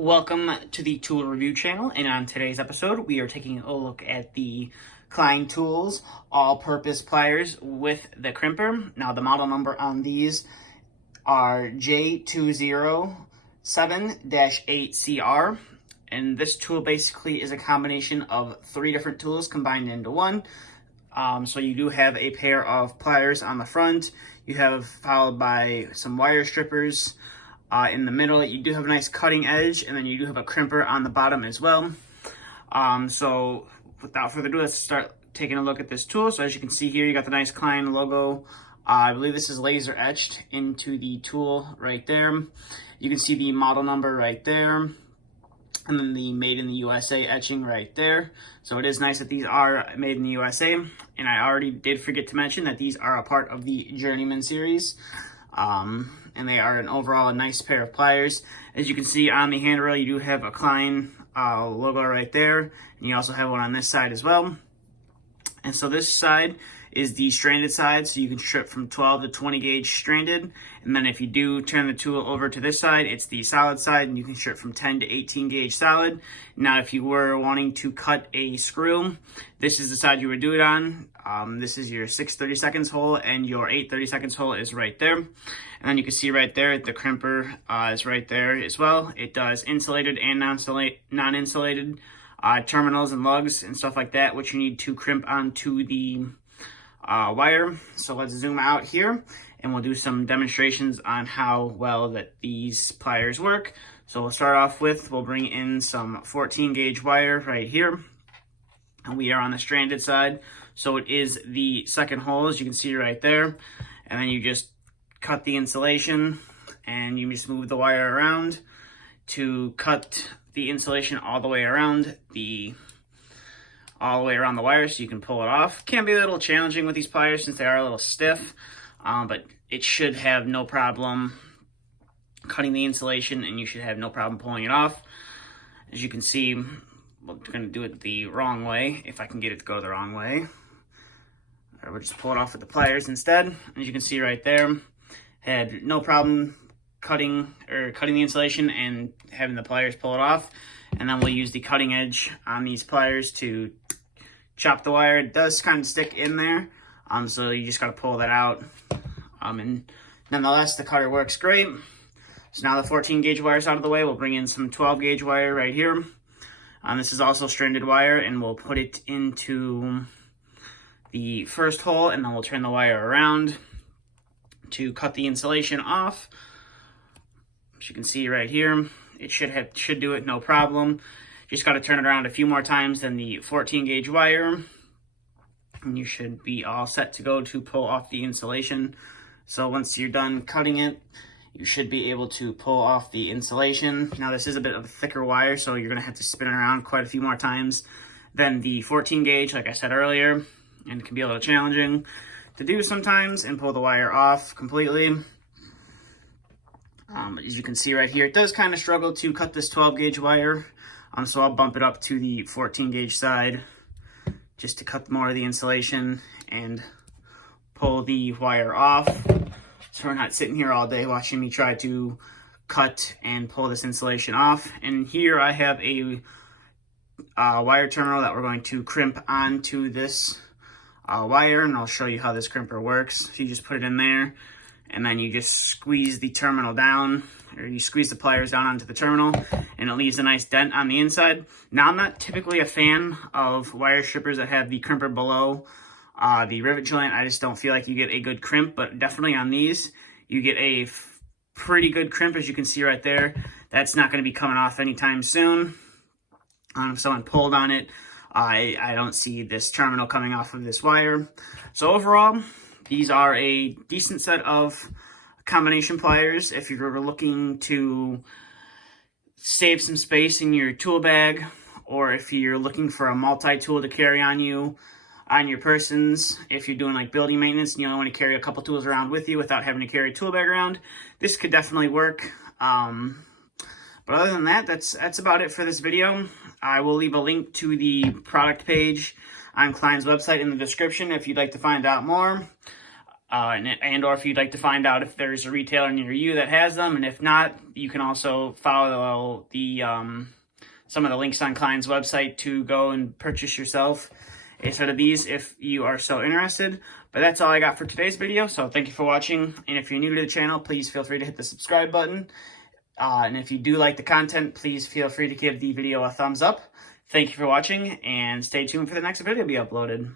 Welcome to the Tool Review channel, and on today's episode we are taking a look at the Klein Tools all-purpose pliers with the crimper. Now the model number on these are J207-8CR, and this tool basically is a combination of three different tools combined into one. So you do have a pair of pliers on the front, you have followed by some wire strippers. In the middle, you do have a nice cutting edge, and then you do have a crimper on the bottom as well. So without further ado, let's start taking a look at this tool. So as you can see here, you got the nice Klein logo. I believe this is laser etched into the tool right there. You can see the model number right there, and then the made in the USA etching right there. So it is nice that these are made in the USA. And I already did forget to mention that these are a part of the Journeyman series. And they are a nice pair of pliers. As you can see on the handrail, you do have a Klein logo right there, and you also have one on this side as well. And so this side is the stranded side, so you can strip from 12 to 20 gauge stranded. And then if you do turn the tool over to this side, it's the solid side, and you can strip from 10 to 18 gauge solid. Now if you were wanting to cut a screw, this is the side you would do it on. This is your 6/32 hole, and your 8/32 hole is right there. And then you can see right there, the crimper is right there as well. It does insulated and non-insulated terminals and lugs and stuff like that, which you need to crimp onto the wire. So let's zoom out here, and we'll do some demonstrations on how well that these pliers work. So we'll start off with, we'll bring in some 14 gauge wire right here. And we are on the stranded side, so it is the second hole, as you can see right there. And then you just cut the insulation, and you just move the wire around to cut the insulation all the way around the wire, so you can pull it off. Can be a little challenging with these pliers since they are a little stiff, but it should have no problem cutting the insulation, and you should have no problem pulling it off. As you can see, we're going to do it the wrong way, if I can get it to go the wrong way. Or we'll just pull it off with the pliers instead. As you can see right there, had no problem cutting the insulation and having the pliers pull it off. And then we'll use the cutting edge on these pliers to chop the wire. It does kind of stick in there, so you just got to pull that out. And nonetheless, the cutter works great. So now the 14 gauge wire is out of the way, we'll bring in some 12 gauge wire right here. This is also stranded wire, and we'll put it into the first hole, and then we'll turn the wire around to cut the insulation off. As you can see right here, it should do it no problem. Just got to turn it around a few more times than the 14 gauge wire, and you should be all set to go to pull off the insulation. So once you're done cutting it, you should be able to pull off the insulation. Now this is a bit of a thicker wire, so you're gonna have to spin it around quite a few more times than the 14 gauge, like I said earlier, and it can be a little challenging to do sometimes and pull the wire off completely. As you can see right here, it does kind of struggle to cut this 12 gauge wire, so I'll bump it up to the 14 gauge side just to cut more of the insulation and pull the wire off. So we're not sitting here all day watching me try to cut and pull this insulation off. And here I have a wire terminal that we're going to crimp onto this wire, and I'll show you how this crimper works. So you just put it in there, and then you just squeeze the terminal down, or you squeeze the pliers down onto the terminal, and it leaves a nice dent on the inside. Now, I'm not typically a fan of wire strippers that have the crimper below the rivet joint. I just don't feel like you get a good crimp, but definitely on these, you get a pretty good crimp. As you can see right there, that's not going to be coming off anytime soon. If someone pulled on it, I don't see this terminal coming off of this wire. So overall, these are a decent set of combination pliers if you're looking to save some space in your tool bag, or if you're looking for a multi-tool to carry on your persons. If you're doing like building maintenance and you only want to carry a couple tools around with you without having to carry a tool bag around, this could definitely work. But other than that, that's about it for this video. I will leave a link to the product page on Klein's website in the description if you'd like to find out more. and or if you'd like to find out if there's a retailer near you that has them, and if not, you can also follow the some of the links on Klein's website to go and purchase yourself a set of these if you are so interested. But that's all I got for today's video, so thank you for watching, and if you're new to the channel, please feel free to hit the subscribe button, and if you do like the content, please feel free to give the video a thumbs up. Thank you for watching, and stay tuned for the next video to be uploaded.